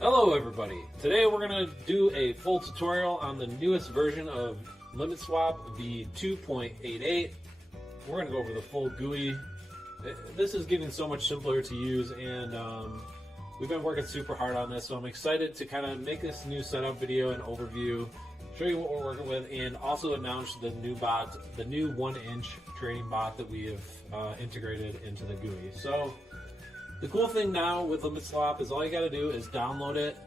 Hello everybody! Today we're going to do a full tutorial on the newest version of LimitSwap, v2.88. We're going to go over the full GUI. This is getting so much simpler to use, and we've been working super hard on this, so I'm excited to kind of make this new setup video and overview, show you what we're working with, and also announce the new bot, the new 1-inch trading bot that we have integrated into the GUI. So the cool thing now with LimitSwap is all you got to do is download it,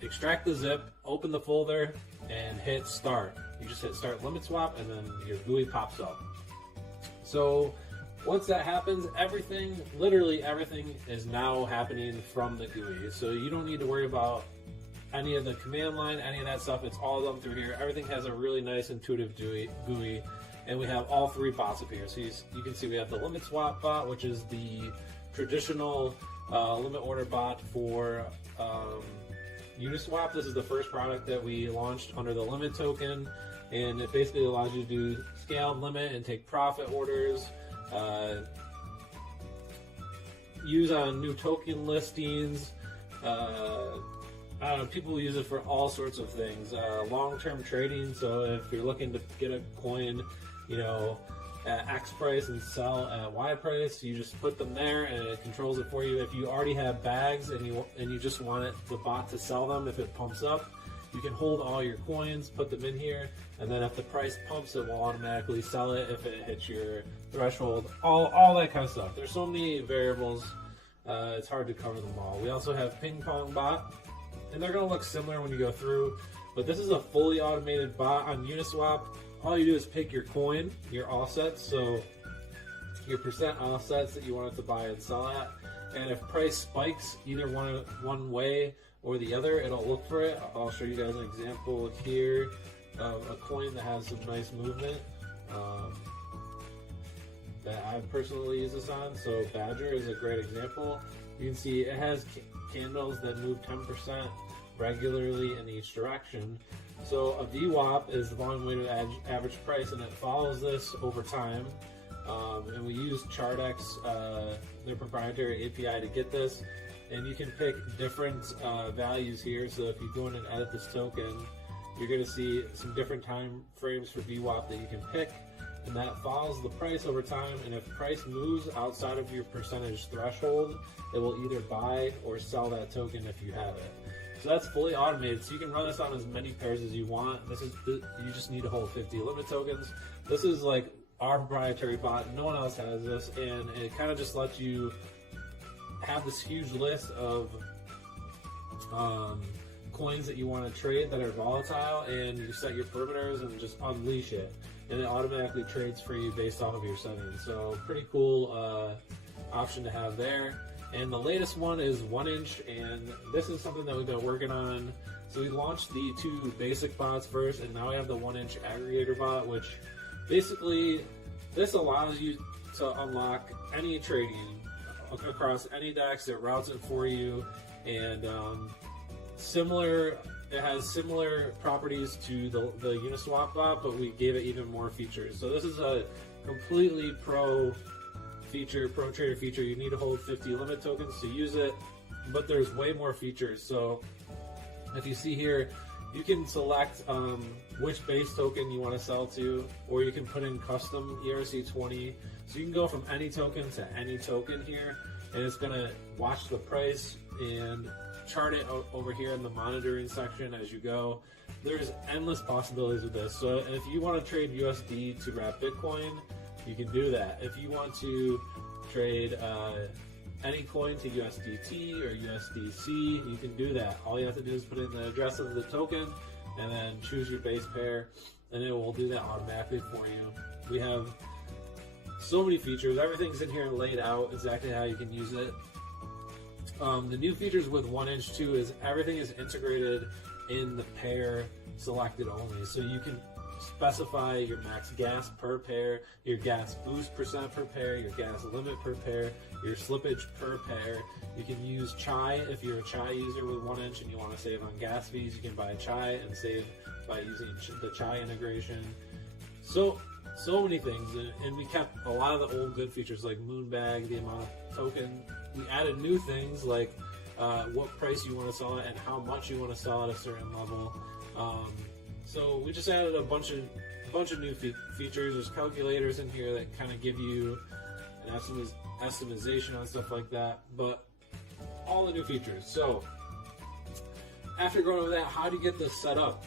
extract the zip, open the folder, and hit start. You just hit start LimitSwap, and then your GUI pops up. So once that happens, everything, literally everything, is now happening from the GUI. So you don't need to worry about any of the command line, any of that stuff. It's all done through here. Everything has a really nice intuitive GUI, and we have all three bots up here. So you can see we have the LimitSwap bot, which is the traditional limit order bot for Uniswap. This is the first product that we launched under the limit token, and it basically allows you to do scaled limit and take profit orders, use on new token listings. I don't know, people use it for all sorts of things. Long-term trading, so if you're looking to get a coin, you know, at X price and sell at Y price, you just put them there and it controls it for you. If you already have bags and you just want the bot to sell them, if it pumps up, you can hold all your coins, put them in here, and then if the price pumps, it will automatically sell it if it hits your threshold. All that kind of stuff. There's so many variables, it's hard to cover them all. We also have ping pong bot, and they're going to look similar when you go through, but this is a fully automated bot on Uniswap. All you do is pick your coin, your offsets, so your percent offsets that you want it to buy and sell at, and if price spikes either one way or the other, it'll look for it. I'll show you guys an example here of a coin that has some nice movement that I personally use this on. So Badger is a great example. You can see it has candles that move 10% regularly in each direction. So a VWAP is the long weighted average price, and it follows this over time. And we use ChartX, their proprietary API, to get this. And you can pick different values here. So if you go in and edit this token, you're going to see some different time frames for VWAP that you can pick, and that follows the price over time. And if price moves outside of your percentage threshold, it will either buy or sell that token if you have it. So that's fully automated, so you can run this on as many pairs as you want. You just need to hold 50 limit tokens. This is like our proprietary bot. No one else has this, and it kind of just lets you have this huge list of coins that you want to trade that are volatile, and you set your perimeters and just unleash it, and it automatically trades for you based off of your settings. So pretty cool option to have there. And the latest one is 1-inch, and this is something that we've been working on. So we launched the two basic bots first, and now we have the 1-inch aggregator bot, which basically this allows you to unlock any trading across any DEX. It routes it for you, and it has similar properties to the Uniswap bot, but we gave it even more features. So this is a completely pro trader feature. You need to hold 50 limit tokens to use it, but there's way more features. So if you see here, you can select which base token you want to sell to, or you can put in custom ERC20. So you can go from any token to any token here, and it's going to watch the price and chart it over here in the monitoring section as you go. There's endless possibilities with this. So if you want to trade USD to wrap Bitcoin, you can do that. If you want to trade any coin to USDT or USDC, you can do that. All you have to do is put in the address of the token and then choose your base pair, and it will do that automatically for you. We have so many features. Everything's in here laid out exactly how you can use it. The new features with 1-inch too is everything is integrated in the pair selected only. So you can specify your max gas per pair, your gas boost percent per pair, your gas limit per pair, your slippage per pair. You can use Chai if you're a Chai user with 1-inch and you want to save on gas fees. You can buy Chai and save by using the Chai integration. So many things, and we kept a lot of the old good features like Moonbag, the amount of token. We added new things like what price you want to sell it and how much you want to sell at a certain level. So we just added a bunch of new features. There's calculators in here that kind of give you an estimation on stuff like that, but all the new features. So after going over that, how do you get this set up?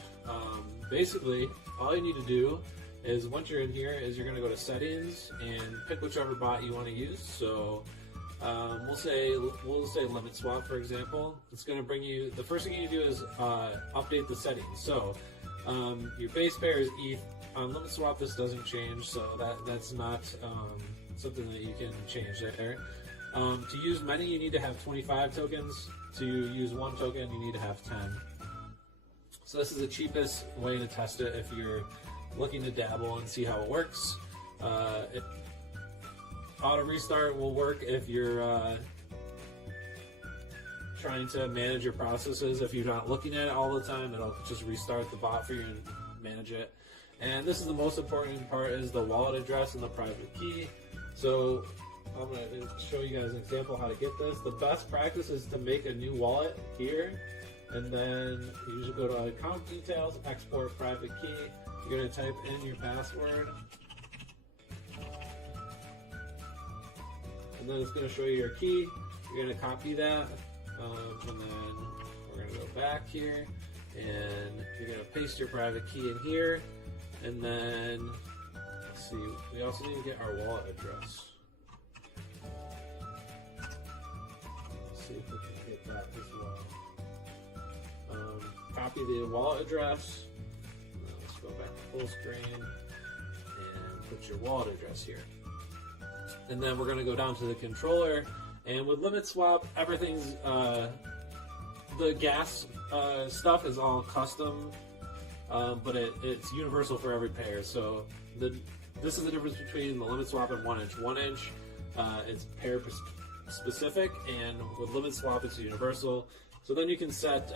Basically, all you need to do is once you're in here is you're going to go to settings and pick whichever bot you want to use. So we'll say limit swap, for example. It's going to bring you, the first thing you do is update the settings. So your base pair is ETH. On limit swap, this doesn't change, so that's not something that you can change there. To use many, you need to have 25 tokens. To use one token, you need to have 10. So this is the cheapest way to test it if you're looking to dabble and see how it works. Auto restart will work if you're trying to manage your processes. If you're not looking at it all the time, it'll just restart the bot for you and manage it. And this is the most important part, is the wallet address and the private key. So I'm going to show you guys an example how to get this. The best practice is to make a new wallet here, and then you usually go to account details, export private key. You're going to type in your password, and then it's going to show you your key. You're going to copy that, and then we're going to go back here, and you're going to paste your private key in here, and then let's see, we also need to get our wallet address. Let's see if we can get that as well. Copy the wallet address. Let's go back to full screen and put your wallet address here. And then we're going to go down to the controller. And with limit swap, everything's the gas stuff is all custom, but it's universal for every pair. So this is the difference between the limit swap and 1inch. 1inch, it's pair specific, and with limit swap, it's universal. So then you can set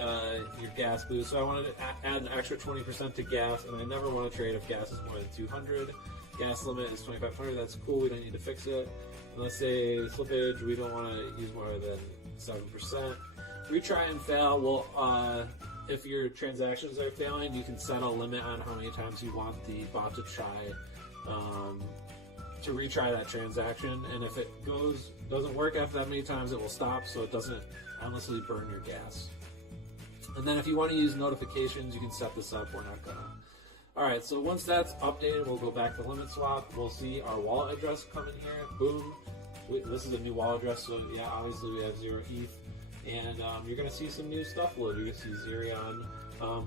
your gas boost. So I wanted to add an extra 20% to gas, and I never want to trade if gas is more than 200. Gas limit is 2,500. That's cool. We don't need to fix it. And let's say slippage, we don't want to use more than 7%. Retry and fail. Well, if your transactions are failing, you can set a limit on how many times you want the bot to try to retry that transaction. And if it doesn't work after that many times, it will stop, so it doesn't endlessly burn your gas. And then if you want to use notifications, you can set this up. We're not gonna. Alright, so once that's updated, we'll go back to limit swap. We'll see our wallet address come in here. Boom. This is a new wallet address, so yeah, obviously we have 0 ETH. And you're going to see some new stuff loaded. You can see Zerion.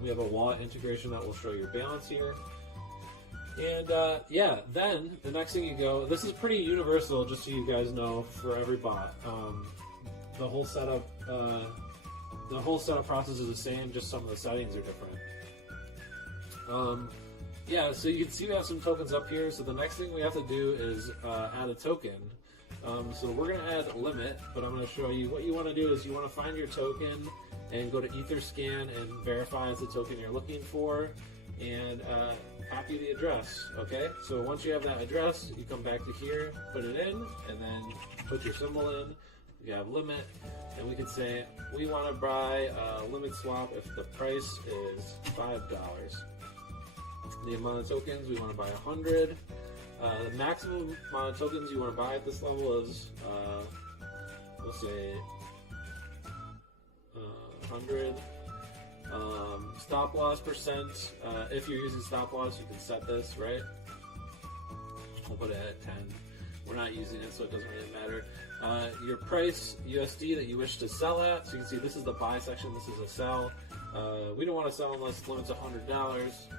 We have a wallet integration that will show your balance here. And yeah, then the next thing you go, this is pretty universal, just so you guys know, for every bot. The whole setup process is the same, just some of the settings are different. Yeah, so you can see we have some tokens up here. So the next thing we have to do is add a token. So we're going to add a limit, but I'm going to show you what you want to do is you want to find your token and go to Etherscan and verify it's the token you're looking for, and copy the address. Okay, so once you have that address, you come back to here, put it in, and then put your symbol in. You have limit, and we can say we want to buy limit swap if the price is $5. The amount of tokens, we want to buy 100. The maximum amount of tokens you want to buy at this level is, we'll say, 100. Stop loss percent. If you're using stop loss, you can set this, right? We'll put it at 10. We're not using it, so it doesn't really matter. Your price, USD, that you wish to sell at. So you can see this is the buy section, this is a sell. We don't want to sell unless the limit's $100,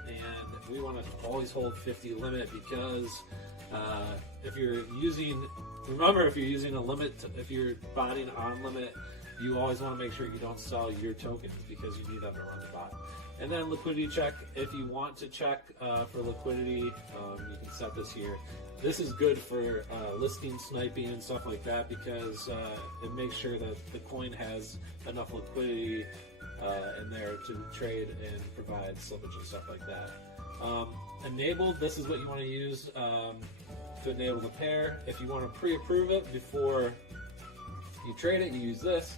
and we want to always hold 50 limit because if you're using a limit, if you're botting on limit, you always want to make sure you don't sell your tokens because you need them to run the bot. And then liquidity check. If you want to check for liquidity, you can set this here. This is good for listing sniping and stuff like that because it makes sure that the coin has enough liquidity in there to trade and provide slippage and stuff like that. Enabled, this is what you want to use to enable the pair. If you want to pre-approve it before you trade it, you use this.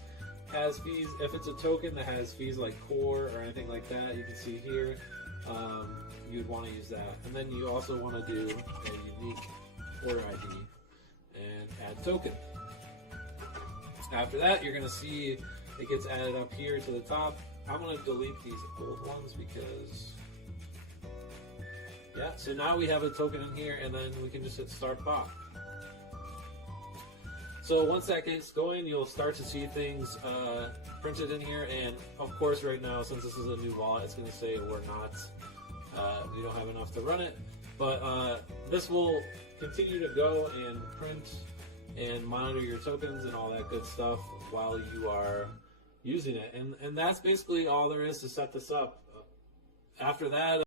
has fees. If it's a token that has fees like core or anything like that, you can see here, you'd want to use that. And then you also want to do a unique order ID and add token. After that, you're going to see it gets added up here to the top. I'm going to delete these old ones because, yeah, so now we have a token in here, and then we can just hit start bot. So once that gets going, you'll start to see things printed in here, and of course right now, since this is a new wallet, it's going to say we don't have enough to run it, but this will continue to go and print and monitor your tokens and all that good stuff while you are using it, and that's basically all there is to set this up. After that,